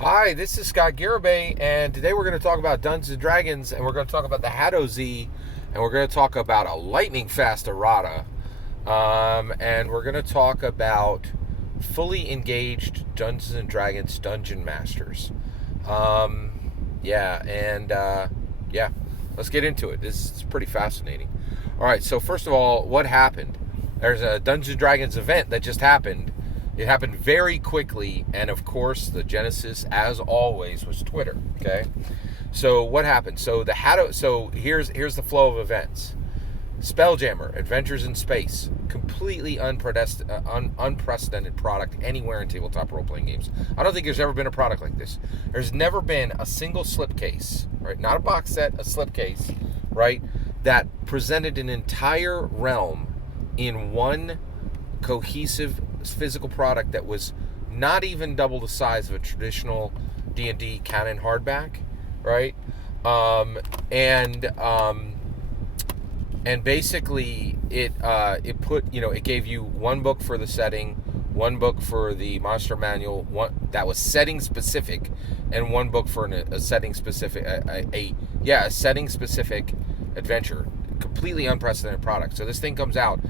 Hi, this is Scott Garibay, and today we're going to talk about Dungeons and Dragons, and we're going to talk about the Hadozee, and we're going to talk about a lightning fast errata, and we're going to talk about fully engaged Dungeons and Dragons dungeon masters. Yeah, let's get into it. This is pretty fascinating. All right, so first of all, what happened? There's a Dungeons and Dragons event that just happened. It happened very quickly, and of course, the genesis, as always, was Twitter. Okay, so what happened? So here's the flow of events. Spelljammer, Adventures in Space, completely unprecedented product anywhere in tabletop role-playing games. I don't think there's ever been a product like this. There's never been a single slipcase, right? Not a box set, a slipcase, right? That presented an entire realm in one cohesive physical product that was not even double the size of a traditional D&D canon hardback, right? And basically it gave you one book for the setting, one book for the monster manual, one that was setting specific, and one book for a setting specific a setting specific adventure. Completely unprecedented product. So this thing comes out.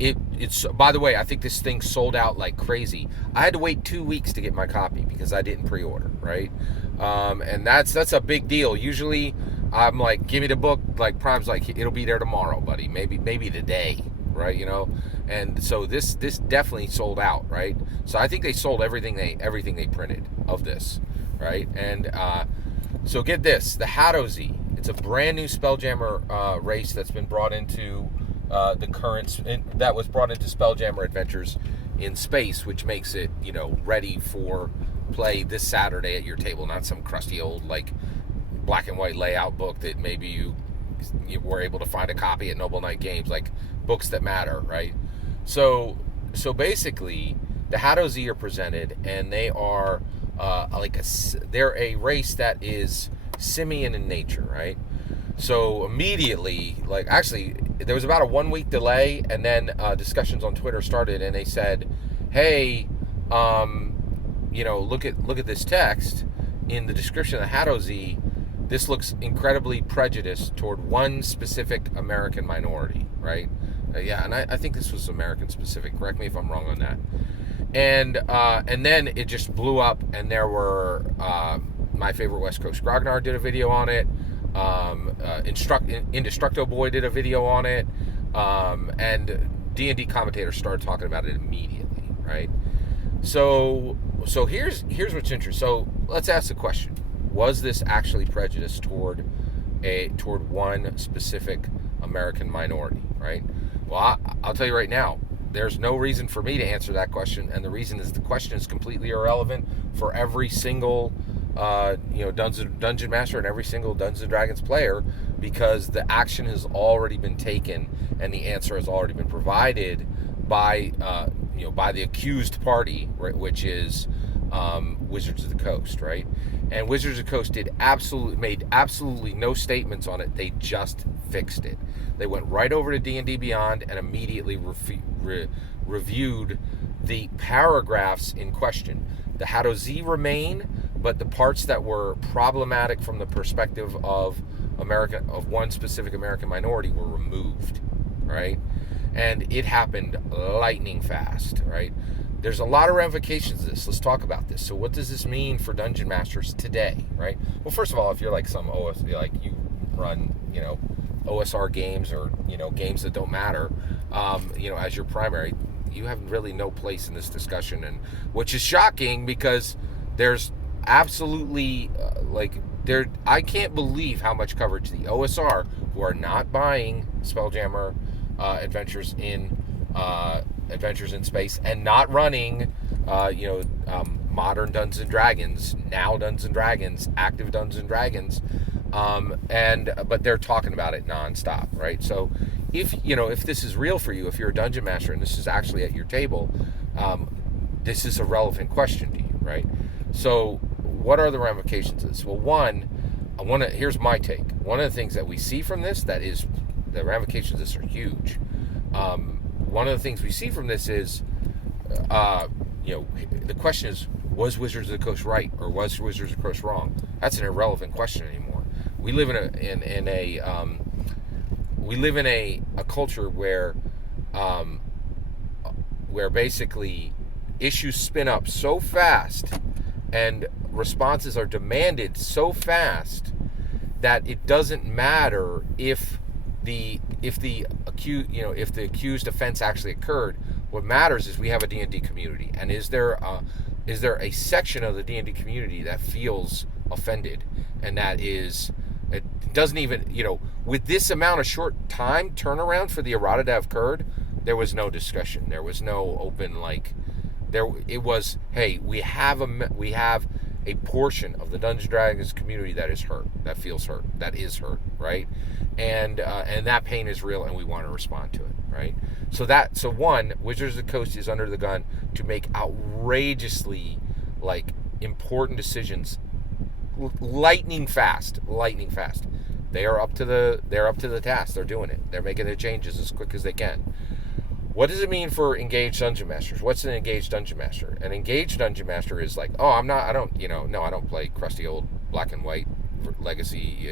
It's by the way, I think this thing sold out like crazy. I had to wait 2 weeks to get my copy because I didn't pre-order, right? And that's a big deal. Usually I'm like, give me the book. Like Prime's like, it'll be there tomorrow, buddy. Maybe today, right? You know. And so this definitely sold out, right? So I think they sold everything they printed of this, right? And so get this, the Hadozee. It's a brand new Spelljammer race that's been brought into that was brought into Spelljammer Adventures in Space, which makes it, ready for play this Saturday at your table. Not some crusty old like black and white layout book that maybe you were able to find a copy at Noble Knight Games, like books that matter, right? So basically, the Hadozee are presented, and they are they're a race that is simian in nature, right? So immediately, there was about a 1 week delay, and then discussions on Twitter started, and they said, "Hey, look at this text in the description of the Hadozee. This looks incredibly prejudiced toward one specific American minority, right?" And I think this was American specific. Correct me if I'm wrong on that. And then it just blew up, and there were my favorite West Coast Grognard did a video on it. Indestructo Boy did a video on it, and D&D commentators started talking about it immediately, right? So here's what's interesting. So let's ask the question: was this actually prejudiced toward one specific American minority, right? Well, I'll tell you right now, there's no reason for me to answer that question, and the reason is the question is completely irrelevant for every single dungeon master and every single Dungeons and Dragons player, because the action has already been taken and the answer has already been provided by the accused party, right, which is Wizards of the Coast, right? And Wizards of the Coast made absolutely no statements on it. They just fixed it. They went right over to D&D Beyond and immediately reviewed the paragraphs in question. The Hadozee remain, but the parts that were problematic from the perspective of one specific American minority were removed, right? And it happened lightning fast, right? There's a lot of ramifications to this. Let's talk about this. So what does this mean for dungeon masters today, right? Well, first of all, if you're like some you run, OSR games or, games that don't matter, as your primary, you have really no place in this discussion, and which is shocking because there's absolutely I can't believe how much coverage the OSR, who are not buying Spelljammer Adventures in Space and not running modern Dungeons and Dragons, now Dungeons and Dragons, active Dungeons and Dragons, but they're talking about it nonstop, right? So if this is real for you, if you're a dungeon master and this is actually at your table, this is a relevant question to you, right? So what are the ramifications of this? Well, here's my take. One of the things that we see from this, that is, the ramifications of this are huge. One of the things we see from this is, the question is, Was Wizards of the Coast right or was Wizards of the Coast wrong? That's an irrelevant question anymore. We live in a culture where basically issues spin up so fast and responses are demanded so fast that it doesn't matter if the accused offense actually occurred. What matters is we have a D&D community, and is there a section of the D&D community that feels offended, and that is, it doesn't even, with this amount of short time turnaround for the errata to have occurred, there was no discussion, there was no open it was, hey, we have a portion of the Dungeons & Dragons community that is hurt, that feels hurt, that is hurt, right? And that pain is real, and we want to respond to it, right? So one, Wizards of the Coast is under the gun to make outrageously important decisions, lightning fast. They are up to the task. They're doing it. They're making the changes as quick as they can. What does it mean for engaged dungeon masters? What's an engaged dungeon master? An engaged dungeon master is I don't play crusty old black and white legacy,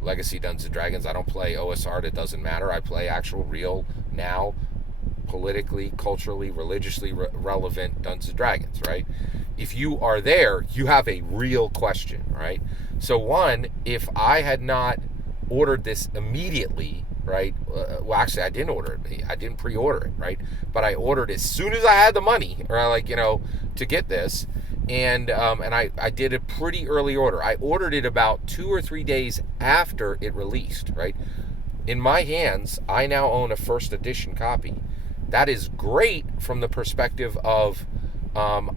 legacy Dungeons & Dragons. I don't play OSR. That doesn't matter. I play actual, real, now, politically, culturally, religiously relevant Dungeons & Dragons, right? If you are there, you have a real question, right? So one, if I had not ordered this immediately, right? Well, actually, I didn't order it. I didn't pre-order it, right? But I ordered as soon as I had the money, or to get this. And I did a pretty early order. I ordered it about 2 or 3 days after it released, right? In my hands, I now own a first edition copy. That is great from the perspective of I'm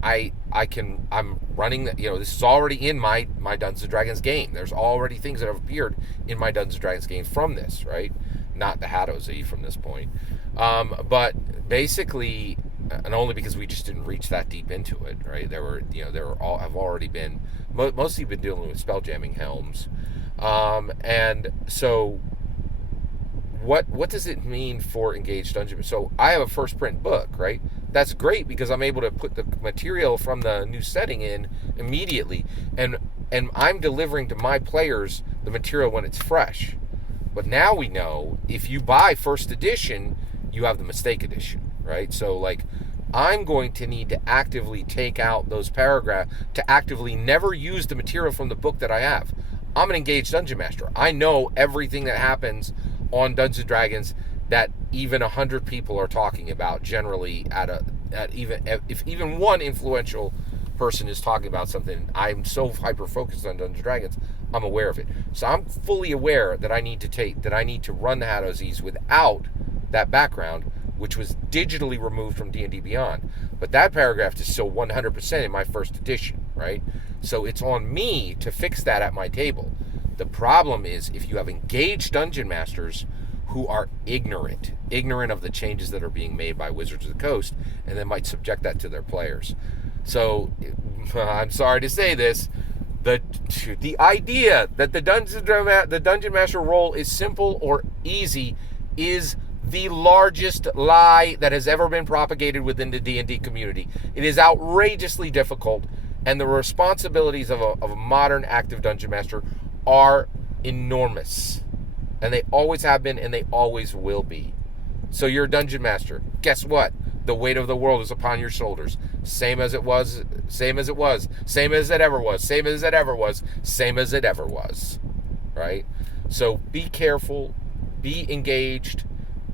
running, this is already in my Dungeons & Dragons game. There's already things that have appeared in my Dungeons & Dragons game from this, right? Not the Hadozee from this point. But basically, and only because we just didn't reach that deep into it, right? Have already been, mostly been dealing with spelljamming helms. And so what does it mean for engaged dungeon? So I have a first print book, right? That's great because I'm able to put the material from the new setting in immediately, and I'm delivering to my players the material when it's fresh. But now we know if you buy first edition, you have the mistake edition, right? So I'm going to need to actively take out those paragraphs, to actively never use the material from the book that I have. I'm an engaged dungeon master. I know everything that happens on Dungeons & Dragons that even 100 people are talking about generally if even one influential person is talking about something, I'm so hyper focused on Dungeons & Dragons, I'm aware of it. So I'm fully aware that I need to run the Hadozees without that background, which was digitally removed from D&D Beyond. But that paragraph is still 100% in my first edition, right? So it's on me to fix that at my table. The problem is if you have engaged dungeon masters who are ignorant of the changes that are being made by Wizards of the Coast, and then might subject that to their players. So I'm sorry to say this, the idea that the dungeon master role is simple or easy is the largest lie that has ever been propagated within the D&D community. It is outrageously difficult, and the responsibilities of a modern active dungeon master are enormous. And they always have been, and they always will be. So you're a dungeon master. Guess what? The weight of the world is upon your shoulders. Same as it was, same as it was, same as it ever was, same as it ever was, same as it ever was. Right? So be careful, be engaged,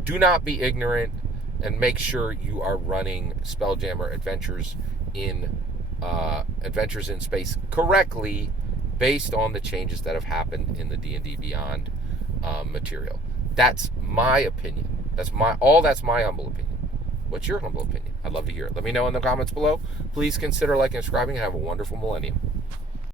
do not be ignorant, and make sure you are running Spelljammer adventures in space correctly based on the changes that have happened in the D&D Beyond material. That's my opinion. That's my humble opinion. What's your humble opinion? I'd love to hear it. Let me know in the comments below. Please consider liking and subscribing, and have a wonderful millennium.